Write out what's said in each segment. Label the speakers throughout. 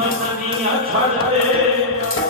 Speaker 1: ਮਨ ਨਹੀਂ ਛੱਡੇ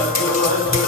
Speaker 1: I'm Good, good, good.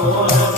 Speaker 1: 我。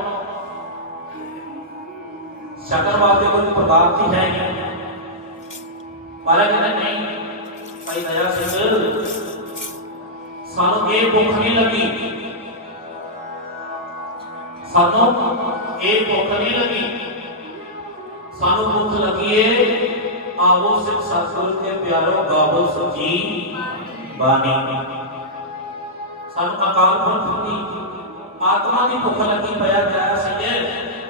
Speaker 1: شکر باتے ہیں کوئی پرداد نہیں ہے مالا کہنا نہیں پائی نیا سیسر سانوں ایک بکھ نہیں لگی سانوں ایک بکھ نہیں لگی سانوں بکھ لگی ہے آبو سے سکر کے پیارو گابو سکی بانی سانوں اکار پھر پھر پھر پھر پھر پھر پھر پھر پھر